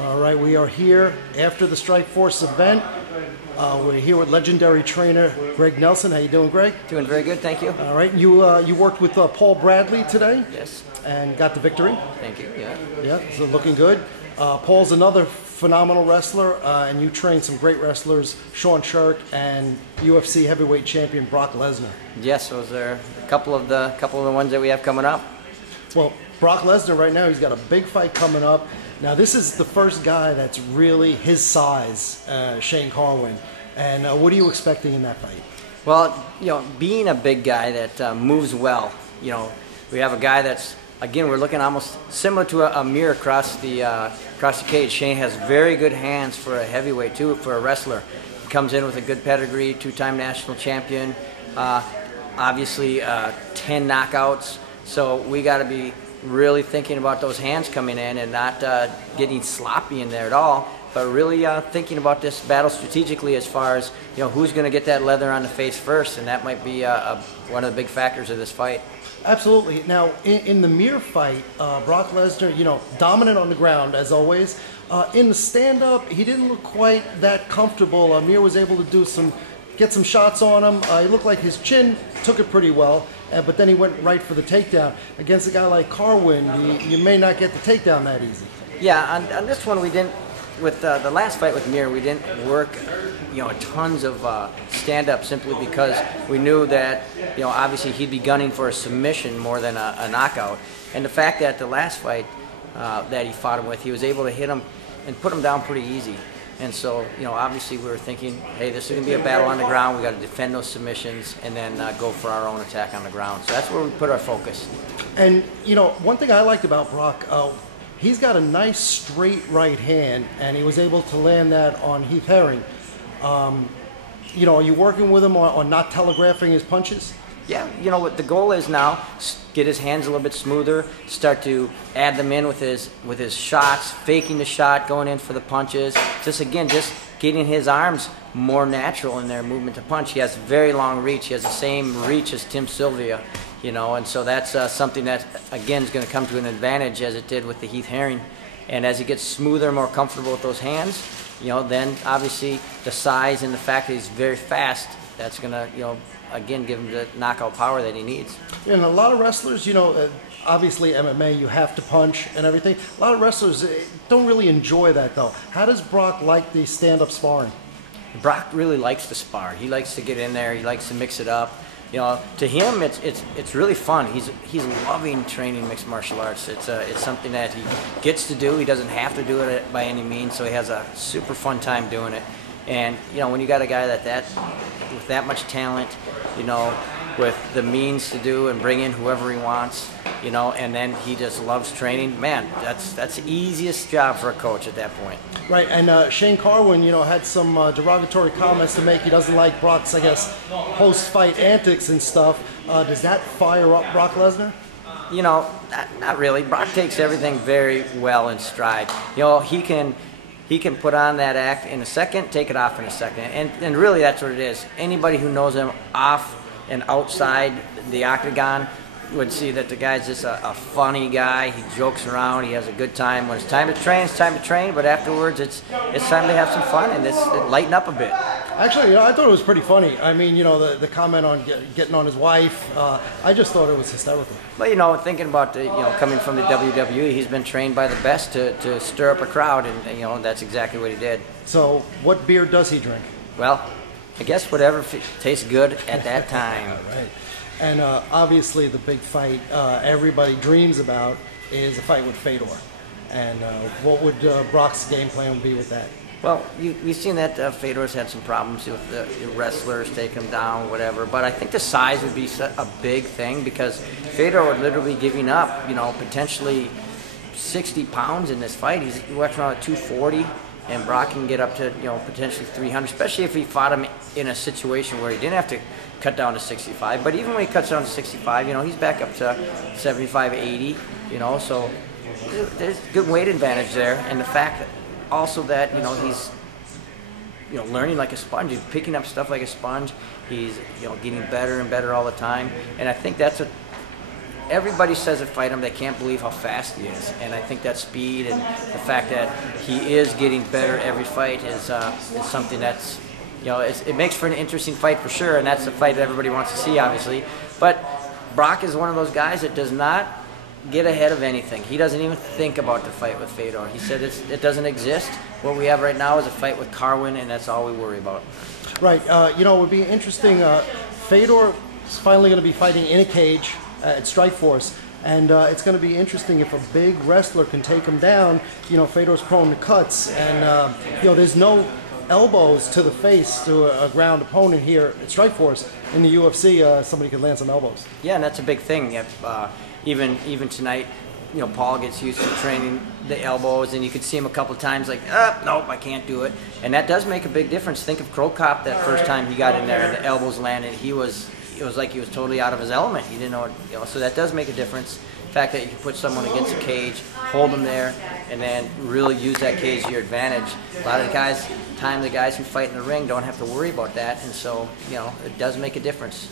All right, we are here after the Strike Force event. We're here with legendary trainer Greg Nelson. How you doing, Greg? Doing very good, thank you. All right, you worked with Paul Bradley today? Yes. And got the victory? Thank you, yeah. Yeah, so looking good. Paul's another phenomenal wrestler, and you trained some great wrestlers, Sean Sherk and UFC heavyweight champion Brock Lesnar. Yes, those are a couple of the ones that we have coming up. Well, Brock Lesnar right now, he's got a big fight coming up. Now, this is the first guy that's really his size, Shane Carwin. And what are you expecting in that fight? Well, being a big guy that moves well, we have a guy that's, again, we're looking almost similar to a mirror across the cage. Shane has very good hands for a heavyweight, too, for a wrestler. He comes in with a good pedigree, two-time national champion, obviously 10 knockouts. So we got to be really thinking about those hands coming in and not getting sloppy in there at all, but really thinking about this battle strategically as far as who's going to get that leather on the face first, and that might be one of the big factors of this fight. Absolutely. Now, in the mirror fight, Brock Lesnar, dominant on the ground as always. In the stand-up, he didn't look quite that comfortable. Amir was able to get some shots on him. He looked like his chin took it pretty well, but then he went right for the takedown. Against a guy like Carwin, you may not get the takedown that easy. Yeah, on this one we didn't. With the last fight with Mir, we didn't work, tons of stand-up simply because we knew that, obviously he'd be gunning for a submission more than a knockout. And the fact that the last fight that he fought him with, he was able to hit him and put him down pretty easy. And so, obviously we were thinking, hey, this is going to be a battle on the ground. We got to defend those submissions and then go for our own attack on the ground. So that's where we put our focus. And, one thing I liked about Brock, he's got a nice straight right hand, and he was able to land that on Heath Herring. Are you working with him on not telegraphing his punches? Yeah, what the goal is now, get his hands a little bit smoother, start to add them in with his shots, faking the shot, going in for the punches. Just getting his arms more natural in their movement to punch. He has very long reach. He has the same reach as Tim Sylvia, and so that's something that, again, is going to come to an advantage as it did with the Heath Herring. And as he gets smoother, more comfortable with those hands, then obviously the size and the fact that he's very fast, that's going to, again, give him the knockout power that he needs. And a lot of wrestlers, obviously MMA, you have to punch and everything. A lot of wrestlers don't really enjoy that, though. How does Brock like the stand-up sparring? Brock really likes to spar. He likes to get in there. He likes to mix it up. To him, it's really fun. He's loving training mixed martial arts. It's something that he gets to do. He doesn't have to do it by any means, so he has a super fun time doing it. And when you got a guy with that much talent, with the means to do and bring in whoever he wants, and then he just loves training, man, that's the easiest job for a coach at that point. Right, and Shane Carwin, had some derogatory comments to make. He doesn't like Brock's, I guess, post-fight antics and stuff. Does that fire up Brock Lesnar? Not really. Brock takes everything very well in stride. He can put on that act in a second, take it off in a second. And really that's what it is. Anybody who knows him off and outside the octagon would see that the guy's just a funny guy. He jokes around. He has a good time. When it's time to train, it's time to train. But afterwards, it's time to have some fun and lighten up a bit. Actually, I thought it was pretty funny. I mean, the comment on getting on his wife, I just thought it was hysterical. But, thinking about, coming from the WWE, he's been trained by the best to stir up a crowd, and that's exactly what he did. So what beer does he drink? Well, I guess whatever tastes good at that time. Right. And obviously the big fight everybody dreams about is a fight with Fedor. And what would Brock's game plan be with that? Well, we've seen that Fedor's had some problems with the wrestlers taking him down, whatever. But I think the size would be a big thing because Fedor would literally be giving up, potentially 60 pounds in this fight. He's working around at 240, and Brock can get up to, potentially 300, especially if he fought him in a situation where he didn't have to cut down to 65. But even when he cuts down to 65, he's back up to 75, 80, so there's good weight advantage there. And the fact that also that he's learning like a sponge. He's picking up stuff like a sponge. He's getting better and better all the time. And I think that's what everybody says to fight him, they can't believe how fast he is. And I think that speed and the fact that he is getting better every fight is something that's, it makes for an interesting fight for sure, and that's the fight that everybody wants to see, obviously. But Brock is one of those guys that does not get ahead of anything. He doesn't even think about the fight with Fedor. He said it doesn't exist. What we have right now is a fight with Carwin, and that's all we worry about. Right. It would be interesting. Fedor is finally going to be fighting in a cage at Strikeforce, and it's going to be interesting if a big wrestler can take him down. Fedor's prone to cuts, and there's no elbows to the face to a ground opponent here at Strikeforce. In the UFC, somebody could land some elbows. Yeah, and that's a big thing. Even tonight, Paul gets used to training the elbows, and you could see him a couple of times like, nope, I can't do it. And that does make a big difference. Think of Crow Cop that first time he got in there and the elbows landed. It was like he was totally out of his element. He didn't know it, so that does make a difference. The fact that you can put someone against a cage, hold them there, and then really use that cage to your advantage. A lot of the guys who fight in the ring don't have to worry about that, and so, it does make a difference.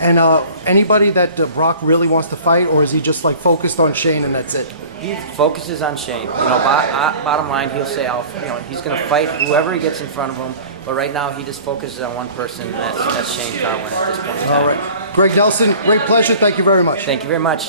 And anybody that Brock really wants to fight, or is he just like focused on Shane and that's it? He focuses on Shane. Bottom line, he'll say, he's going to fight whoever he gets in front of him. But right now, he just focuses on one person, and that's Shane Carwin at this point in time. All right. Greg Nelson, great pleasure. Thank you very much. Thank you very much.